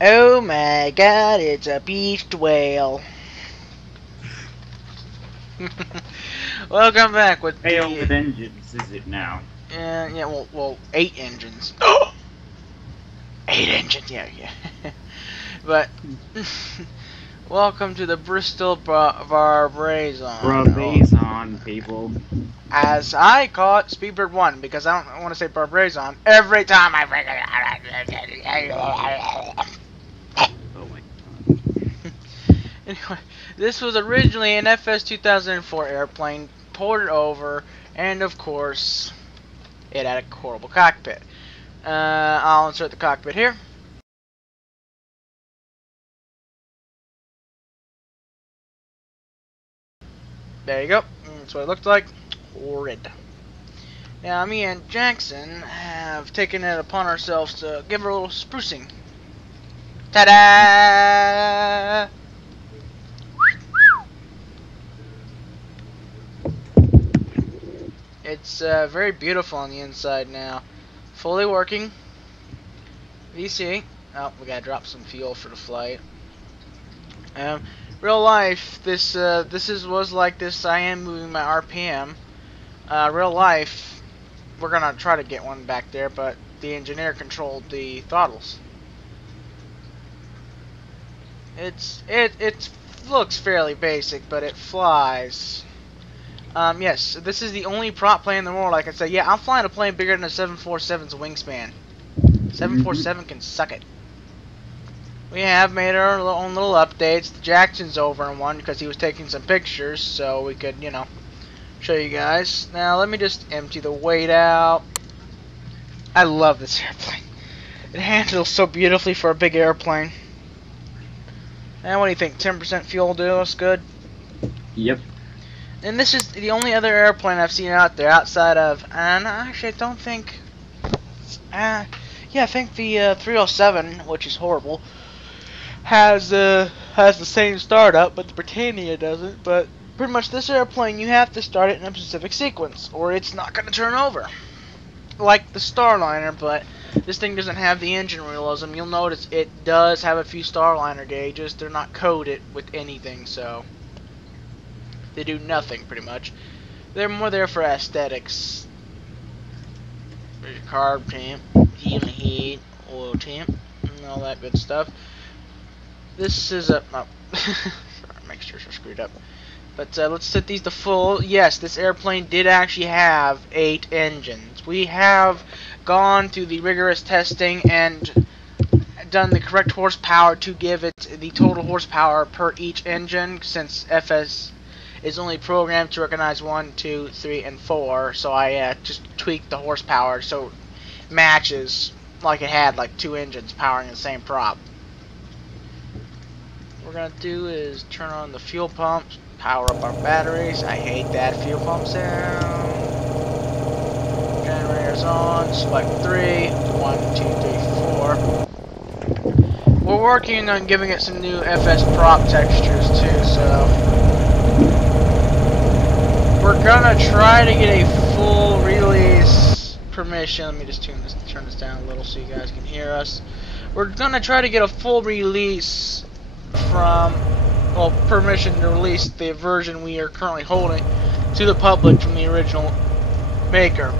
Oh my god, it's a beached whale. Welcome back with Fail the... with engines, is it now? yeah, well, 8 engines. 8 engines, yeah. But, welcome to the Bristol Brabazon. Brabazon, people. As I call it, Speedbrid 1, because I don't want to say Brabazon every time I Oh my Anyway, this was originally an FS 2004 airplane, ported over, and of course, it had a horrible cockpit. I'll insert the cockpit here. There you go. That's what it looked like. Horrid. Now, me and Jackson have taken it upon ourselves to give her a little sprucing. Ta-da! It's very beautiful on the inside now. Fully working. VC. Oh, we gotta drop some fuel for the flight. Real life, this was like this. I am moving my RPM. Real life, we're gonna try to get one back there, but the engineer controlled the throttles. It looks fairly basic, but it flies. Yes, this is the only prop plane in the world I can say, yeah, I'm flying a plane bigger than a 747's wingspan. 747 can suck it. We have made our own little updates. Jackson's over in one because he was taking some pictures, so we could, you know, show you guys. Now, let me just empty the weight out. I love this airplane. It handles so beautifully for a big airplane. And what do you think? 10% fuel do us good? Yep. And this is the only other airplane I've seen out there outside of, and actually I don't think, yeah, I think the 307, which is horrible, has the same startup, but the Britannia doesn't. But pretty much this airplane, you have to start it in a specific sequence, or it's not going to turn over. Like the Starliner, but this thing doesn't have the engine realism. You'll notice it does have a few Starliner gauges. They're not coded with anything, so they do nothing, pretty much. They're more there for aesthetics. There's your carb temp, heat and heat, oil temp, and all that good stuff. This is a... oh, mixtures are screwed up. But let's set these to full. Yes, this airplane did actually have 8 engines. We have gone through the rigorous testing and done the correct horsepower to give it the total horsepower per each engine, since FS is only programmed to recognize 1, 2, 3, and 4. So I just tweaked the horsepower so it matches like it had like 2 engines powering the same prop. What we're gonna do is turn on the fuel pumps, power up our batteries. I hate that fuel pump sound. Generators on, select 3, 1, 2, 3, 4. We're working on giving it some new FS prop textures too, so we're gonna try to get a full release permission. Let me just turn this down a little so you guys can hear us. We're gonna try to get a full release from, well, permission to release the version we are currently holding to the public from the original maker.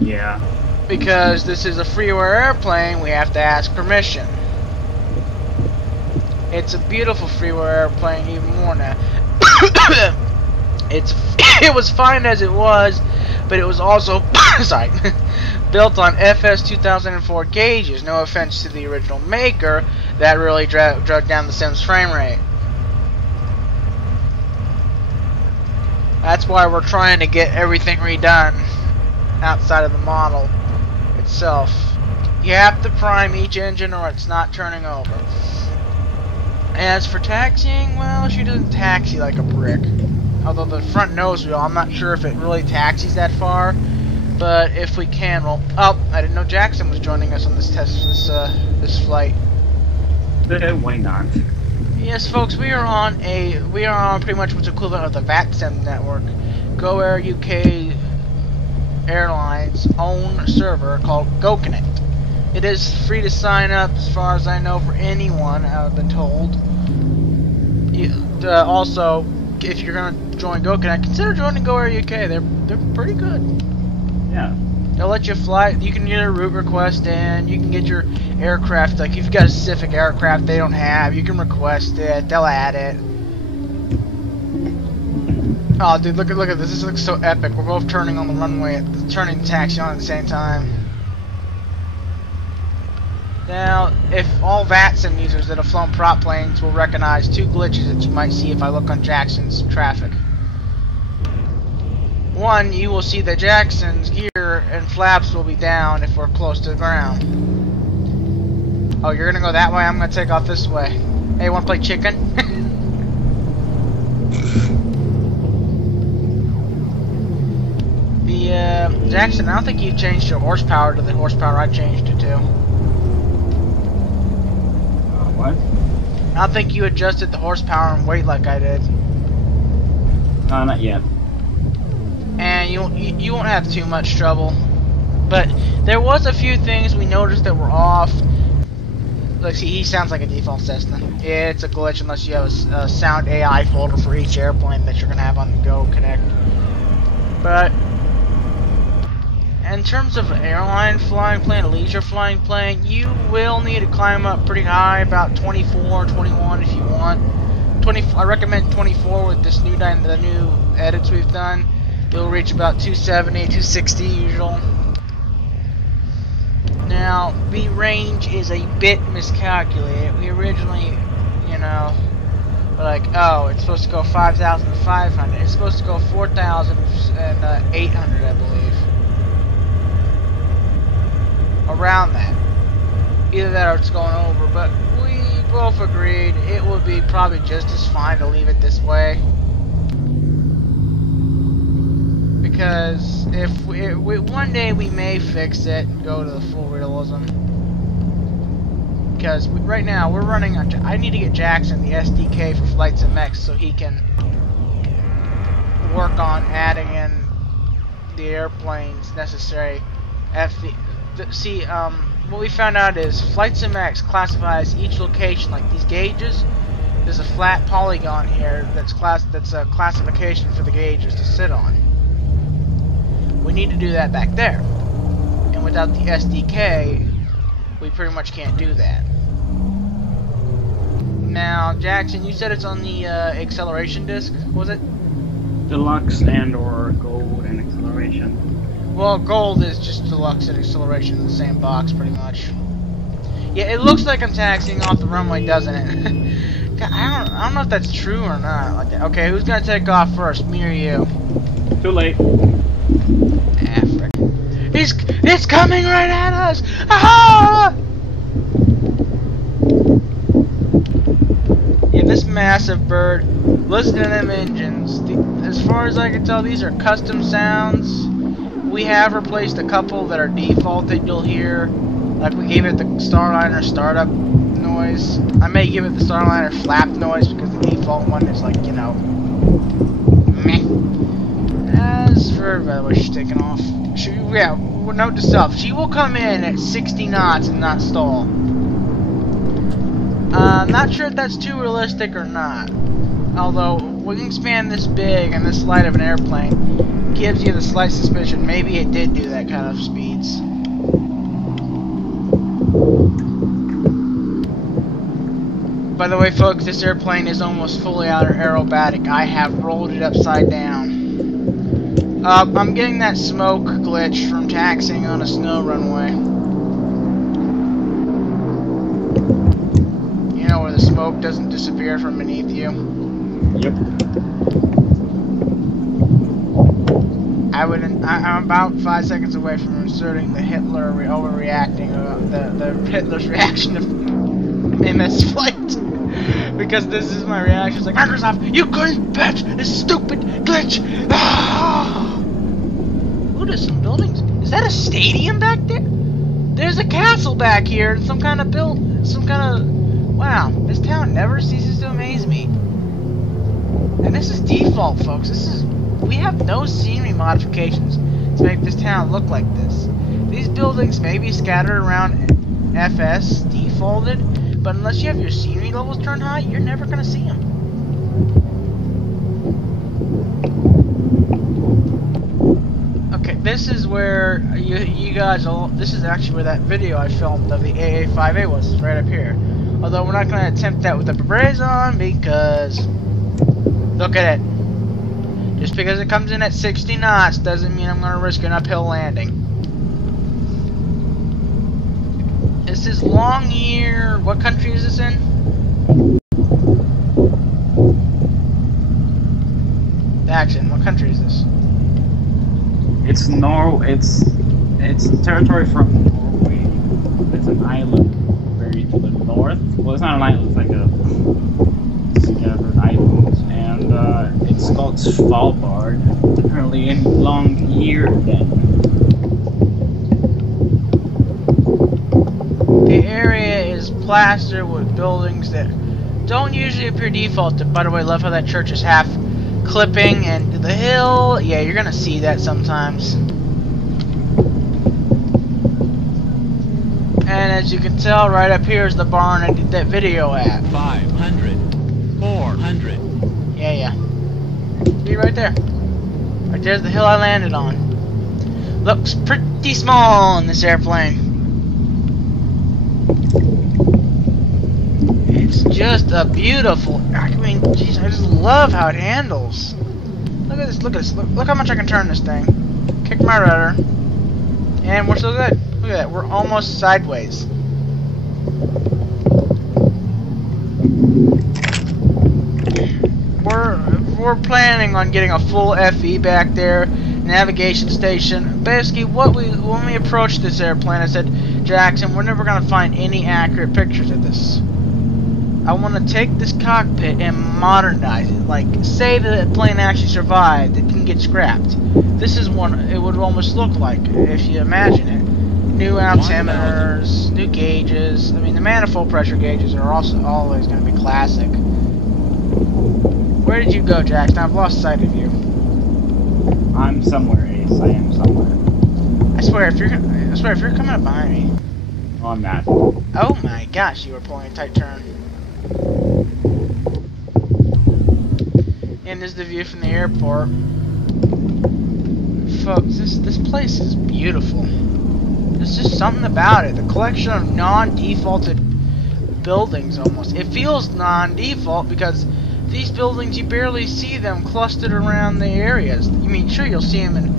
Yeah. Because this is a freeware airplane, we have to ask permission. It's a beautiful freeware airplane, even more now. It was fine as it was, but it was also sorry, built on FS 2004 gauges. No offense to the original maker, that really drug down the Sim's frame rate. That's why we're trying to get everything redone outside of the model itself. You have to prime each engine or it's not turning over. As for taxiing, well, she doesn't taxi like a brick. Although the front nose wheel, I'm not sure if it really taxis that far. But if we can, well, oh, I didn't know Jackson was joining us on this this flight. Why not? Yes, folks, we are on pretty much what's equivalent of the VATSIM network. Go Air UK Airlines' own server called GoConnect. It is free to sign up, as far as I know, for anyone. I've been told. Also, if you're gonna join GoConnect, consider joining Go Air UK. They're pretty good. Yeah. They'll let you fly. You can get a route request in. You can get your aircraft. Like if you've got a specific aircraft they don't have, you can request it. They'll add it. Oh, dude, look at this. This looks so epic. We're both turning on the runway, turning the taxi on at the same time. Now, if all VATSIM users that have flown prop planes will recognize two glitches that you might see if I look on Jackson's traffic. One, you will see that Jackson's gear and flaps will be down if we're close to the ground. Oh, you're gonna go that way? I'm gonna take off this way. Hey, wanna play chicken? Jackson, I don't think you've changed your horsepower to the horsepower I changed it to. What? I don't think you adjusted the horsepower and weight like I did. No, not yet. And you won't have too much trouble. But there was a few things we noticed that were off. Look, see, he sounds like a default Cessna. It's a glitch unless you have a sound AI folder for each airplane that you're gonna have on GoConnect. But in terms of airline flying plane, leisure flying plane, you will need to climb up pretty high, about 24, 21 if you want. I recommend 24 with this the new edits we've done. You'll reach about 270, 260 usual. Now, the range is a bit miscalculated. We originally, you know, were like, oh, it's supposed to go 5,500. It's supposed to go 4,800, I believe. Around that. Either that or it's going over, but we both agreed it would be probably just as fine to leave it this way. Because if one day we may fix it and go to the full realism. Because right now we're running on. I need to get Jackson the SDK for Flight Sim X so he can work on adding in the airplanes necessary. What we found out is Flight Sim X classifies each location like these gauges. There's a flat polygon here that's a classification for the gauges to sit on. We need to do that back there, and without the SDK, we pretty much can't do that. Now, Jackson, you said it's on the acceleration disc, was it? Deluxe and/or gold and acceleration. Well, gold is just deluxe and acceleration in the same box, pretty much. Yeah, it looks like I'm taxiing off the runway, doesn't it? I don't know if that's true or not. Okay, who's gonna take off first, me or you? Too late. Ah, frick. It's coming right at us! Ah! Yeah, this massive bird. Listen to them engines. As far as I can tell, these are custom sounds. We have replaced a couple that are default that you'll hear. Like we gave it the Starliner startup noise. I may give it the Starliner flap noise because the default one is like, you know, meh. As for, by the way, she's taking off. Note to self, she will come in at 60 knots and not stall. I'm not sure if that's too realistic or not. Although, wingspan this big and this light of an airplane gives you the slight suspicion maybe it did do that kind of speeds. By the way, folks, this airplane is almost fully aerobatic. I have rolled it upside down. I'm getting that smoke glitch from taxiing on a snow runway. You know where the smoke doesn't disappear from beneath you? Yep. I'm about 5 seconds away from inserting the Hitler overreacting, the Hitler's reaction to MS Flight. Because this is my reaction. It's like, Microsoft, you couldn't patch this stupid glitch! Ah! Ooh, there's some buildings. Is that a stadium back there? There's a castle back here and some kind of wow, this town never ceases to amaze me. And this is default, folks. We have no scenery modifications to make this town look like this. These buildings may be scattered around FS defaulted, but unless you have your scenery levels turned high, you're never gonna see them. Okay, this is where you guys all. This is actually where that video I filmed of the AA5A was, right up here. Although we're not gonna attempt that with the Brabazon because look at it. Just because it comes in at 60 knots doesn't mean I'm gonna risk an uphill landing. This is Longyear. What country is this in? Jackson, what country is this? It's it's territory from Norway. It's an island very to the north. Well, it's not an island. It's like a scattered islands, and it's called Svalbard. Apparently in Longyear then. The area is plastered with buildings that don't usually appear defaulted. By the way, love how that church is half clipping and the hill. Yeah, you're gonna see that sometimes. And as you can tell, right up here is the barn I did that video at. 500, 400. Yeah. Be right there. Right there's the hill I landed on. Looks pretty small in this airplane. It's just a beautiful. I mean, jeez, I just love how it handles. Look at this. Look at this. Look how much I can turn this thing. Kick my rudder, and we're still good. Look at that. We're almost sideways. We're planning on getting a full FE back there, navigation station. Basically, when we approached this airplane, I said, Jackson, we're never gonna find any accurate pictures of this. I want to take this cockpit and modernize it. Like, say that the plane actually survived, it didn't get scrapped. This is what it would almost look like if you imagine it. New altimeters, new gauges. I mean, the manifold pressure gauges are also always going to be classic. Where did you go, Jackson? I've lost sight of you. I'm somewhere, Ace. I am somewhere. I swear, if you're coming up behind me. Oh, I'm not. Oh my gosh, you were pulling a tight turn. And there's the view from the airport. Folks, this place is beautiful. There's just something about it. The collection of non-defaulted buildings almost. It feels non-default because these buildings, you barely see them clustered around the areas. You mean, sure, you'll see them in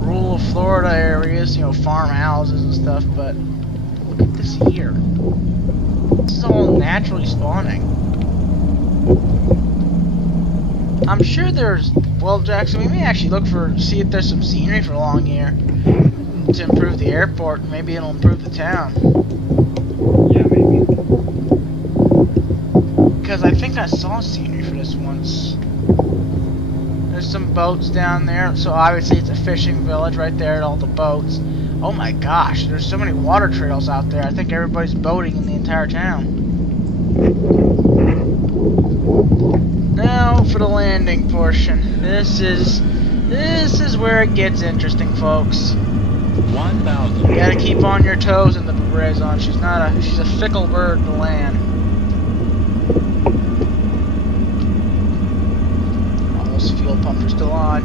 rural Florida areas, you know, farmhouses and stuff, but look at this here. This is all naturally spawning. I'm sure there's, well, Jackson, we may actually see if there's some scenery for Longyear to improve the airport. Maybe it'll improve the town. Yeah, maybe. Because I think I saw scenery for this once. There's some boats down there, so obviously it's a fishing village right there, all the boats. Oh my gosh, there's so many water trails out there. I think everybody's boating in the entire town. Now for the landing portion. This is where it gets interesting, folks. 1,000. You gotta keep on your toes in the Brabazon. She's a fickle bird to land. All those fuel pumps are still on.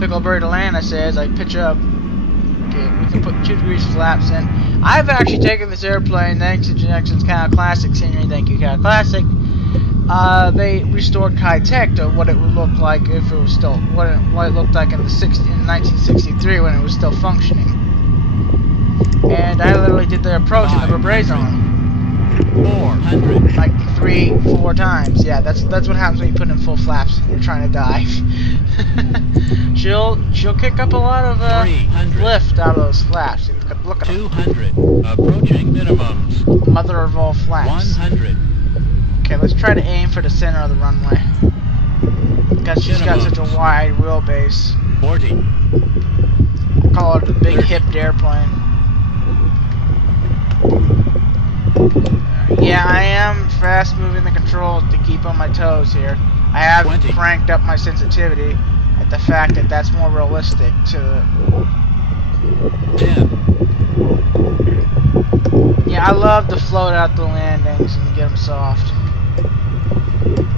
Fickle bird to land, I say as I pitch up. Okay, we can put 2 degrees flaps in. I've actually taken this airplane thanks to Jackson's Kind of Classic scenery. Thank you, Kind of Classic. They restored Kai Tech to what it would look like if it was still what it looked like in 1963 when it was still functioning. And I literally did the approach in the Brabazon. 400. Like 3-4 times. Yeah, that's what happens when you put in full flaps and you're trying to dive. she'll kick up a lot of lift out of those flaps. Look at 200. Approaching minimums. Mother of all flaps. 100. Okay, let's try to aim for the center of the runway. Because she's got such a wide wheelbase. 40. I call it the big hipped airplane. Yeah, I am fast moving the controls to keep on my toes here. I have 20. cranked up my sensitivity at the fact that that's more realistic to 10, Yeah, I love to float out the landings and get them soft.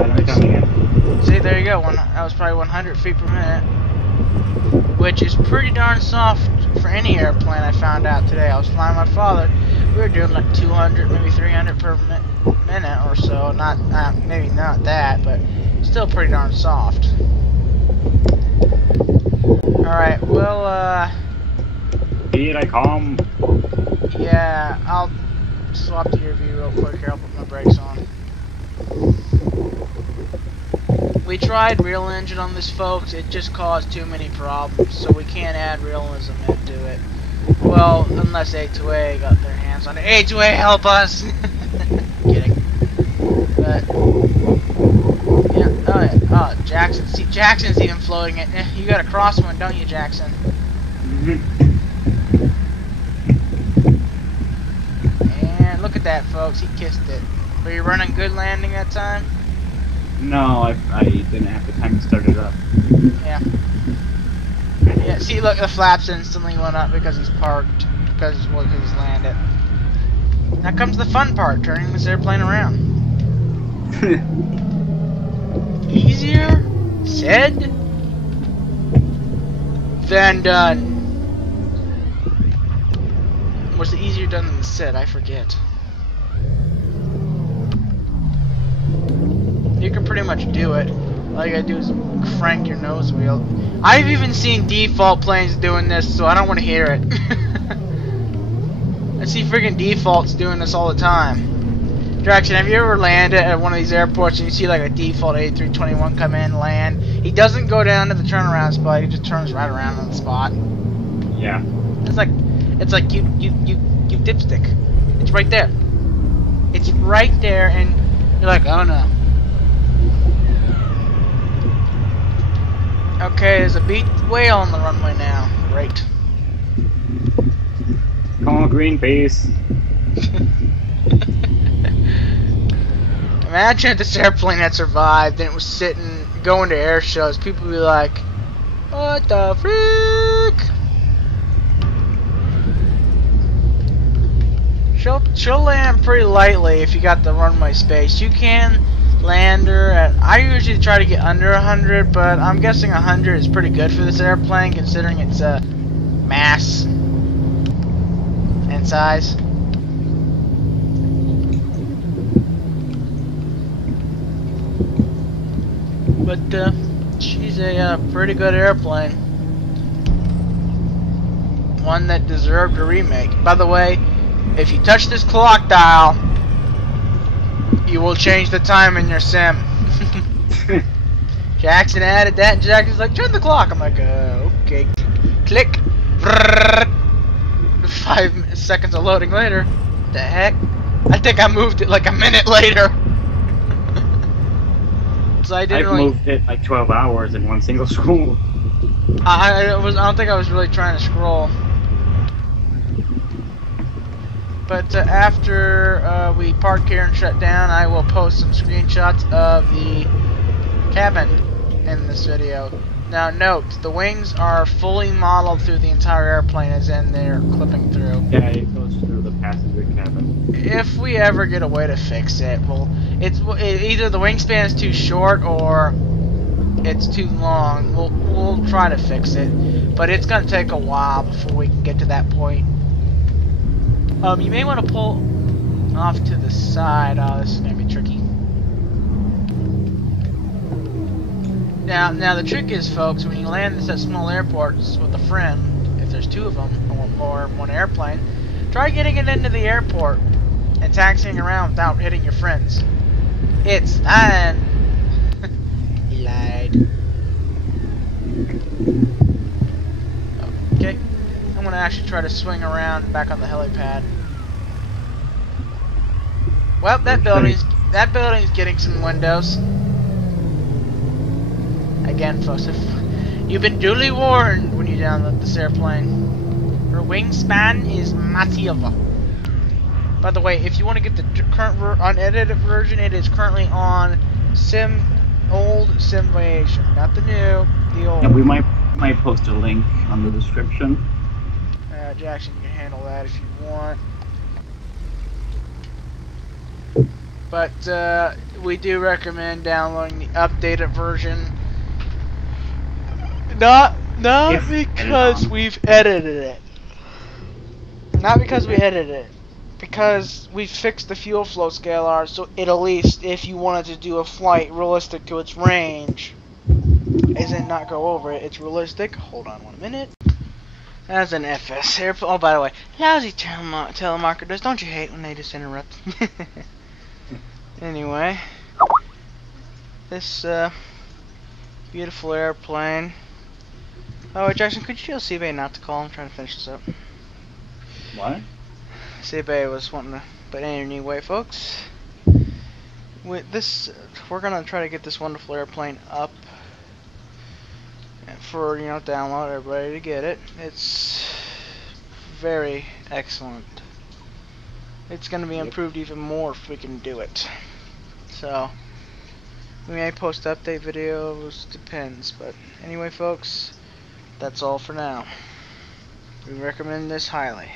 Alright, I'm coming in. See, there you go. That was probably 100 feet per minute, which is pretty darn soft for any airplane. I found out today. I was flying my father. We were doing like 200, maybe 300 per minute or so. Maybe not that, but still pretty darn soft. All right. Well, Here I come. yeah, I'll swap to your view real quick here. I'll put my brakes on. We tried real engine on this, folks. It just caused too many problems, so we can't add realism into it. Well, unless A2A got their hands on it. A2A, help us! Kidding. But yeah, oh yeah, oh Jackson. See, Jackson's even floating it. You got a crosswind, don't you, Jackson? And look at that, folks. He kissed it. Were you running good landing that time? No, I didn't have the time to start it up. Yeah. Yeah, see, look, the flaps instantly went up because he's parked, because he's landed. Now comes the fun part, turning this airplane around. Easier said than done. Was it easier done than said? I forget. You can pretty much do it. All you gotta do is crank your nose wheel. I've even seen default planes doing this, so I don't want to hear it. I see freaking defaults doing this all the time. Jackson, have you ever landed at one of these airports and you see like a default A321 come in, land? He doesn't go down to the turnaround spot. He just turns right around on the spot. Yeah. It's like you dipstick. It's right there. It's right there, and you're like, oh no. Okay, there's a beat whale on the runway now. Great. Come on, Greenpeace. Imagine if this airplane had survived and it was sitting, going to air shows. People would be like, what the freak? She'll land pretty lightly if you got the runway space. You can land her at, I usually try to get under 100, but I'm guessing 100 is pretty good for this airplane considering its mass and size. But she's a pretty good airplane. One that deserved a remake. By the way, if you touch this clock dial, you will change the time in your sim. Jackson added that, and Jackson's like, turn the clock. I'm like, okay. Click. 5 seconds of loading later. The heck? I think I moved it like a minute later. So I didn't really... moved it like 12 hours in one single scroll. I don't think I was really trying to scroll. But after we park here and shut down, I will post some screenshots of the cabin in this video. Now note, the wings are fully modeled through the entire airplane, as in they're clipping through. Yeah, it goes through the passenger cabin. If we ever get a way to fix it, well, either the wingspan is too short or it's too long. We'll try to fix it, but it's gonna take a while before we can get to that point. You may want to pull off to the side. Oh, this is gonna be tricky. Now the trick is, folks, when you land this at small airports with a friend, if there's 2 of them or one airplane, try getting it into the airport and taxiing around without hitting your friends. It's fun. He lied. Okay, I'm gonna actually try to swing around back on the helipad. Well, that building's getting some windows. Again, folks, if you've been duly warned when you download this airplane. Her wingspan is massive. By the way, if you want to get the current unedited version, it is currently on old Simvation, not the new, the old. Yeah, we might post a link on the description. Jackson, you can handle that if you want. But we do recommend downloading the updated version. Not If because edited on. we've edited it. Not because we edited it. Because we fixed the fuel flow scalar, so it at least, if you wanted to do a flight realistic to its range, isn't not go over it. It's realistic. Hold on 1 minute. That's an FS airplane. Oh, by the way, lousy telemarketers. Don't you hate when they just interrupt? Anyway, this beautiful airplane. Oh, Jackson, could you tell CBA not to call? I'm trying to finish this up. What? CBA was wanting to, but anyway, folks, with this, we're gonna try to get this wonderful airplane up for, you know, download, everybody to get it. It's very excellent. It's gonna be improved even more if we can do it. So we may post update videos, depends. But anyway, folks, that's all for now. We recommend this highly.